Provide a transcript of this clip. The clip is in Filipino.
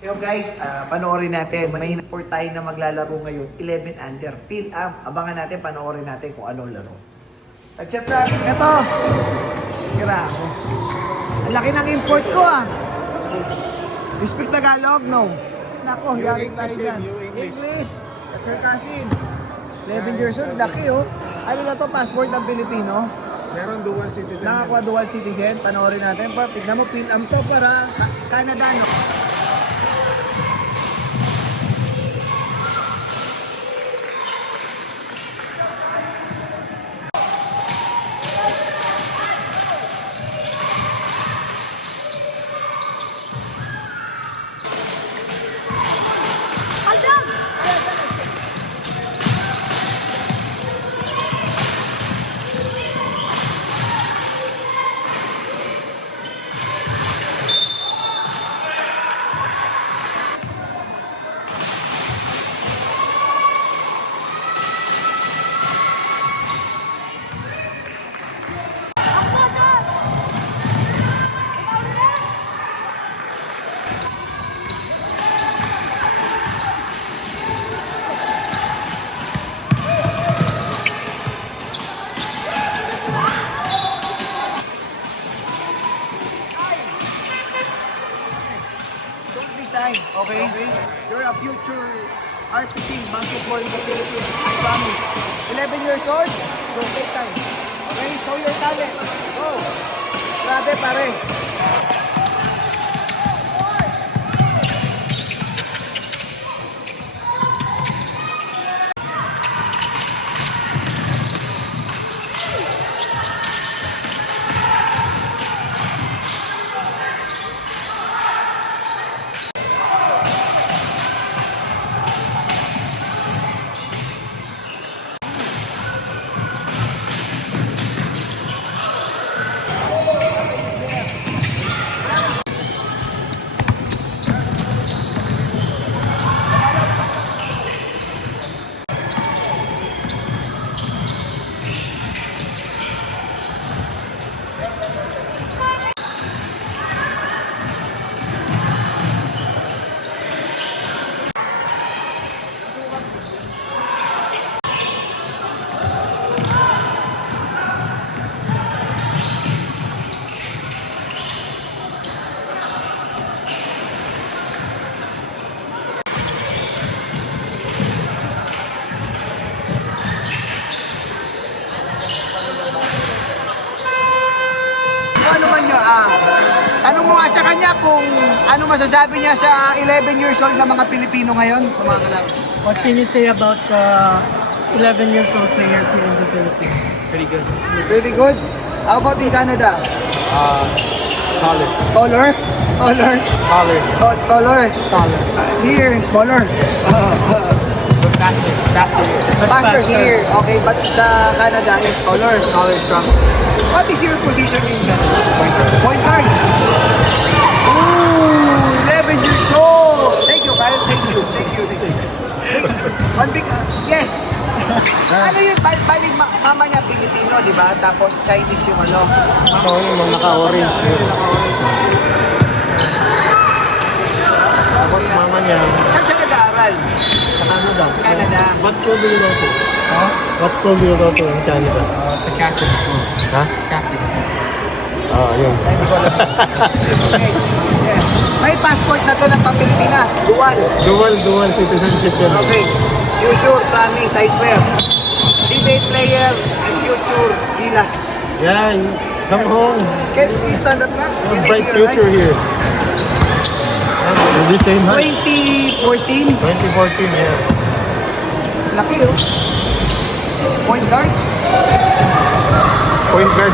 Yo guys, panoorin natin. May 4 tayo na maglalaro ngayon. 11 under. Fill up. Abangan natin, panoorin natin kung anong laro. Nag-chat sa akin. Ito. Kira ako. Ang laki ng import ko ah. You speak Tagalog? No. Nako, yari tayo dyan. English. That's her cousin. 11 years old. Laki oh. Ano na to? Passport ng Pilipino? Meron dual citizen. Nakakuha dual citizen. Panoorin natin. Tignan mo, fill up to para Canada, no? Okay? You're a future RPC basketball in the Philippines. I promise. 11 years old, go take time. Okay? Show your talent. Go. Grabe pare. Ano man yun, tanong mo nga sa kanya kung ano masasabi niya sa 11 years old na mga Pilipino ngayon, mga kalaro. What can you say about 11 years old players here in the Philippines? Pretty good. Pretty good. How about in Canada? Taller. Taller? Taller? Taller. Taller? Taller. Here, smaller. But faster. Faster. Faster here. Okay, but sa Canada is taller. Taller, strong. What is your position in Canada? Pointer. Point guard. Ooh, 11 years old. Thank you, Kyle. Thank you. Thank you. Thank you. One big, yes. Ano yun? Balik mama niya Pilipino, di ba? Tapos Chinese yung ano. Ito yung mga naka-orange. Tapos mama niya, Saan siya nag-aaral? sa Canada. Canada. What school do you go to? Huh? What school do you go to in Canada? Sa Catholic school. Ha? Catholic. Yun. Hindi ko alam. Okay. Yeah. May passport na to ng Pilipinas. Dual. Dual citizenship yun. Okay. You sure, promise, I swear. D-Day player and future Gilas. Yeah, come home. Can you stand up na? Can I Bright see your future right? here. We'll be same height. 2014. 2014, yeah. Laki oh. Point guard. Point guard.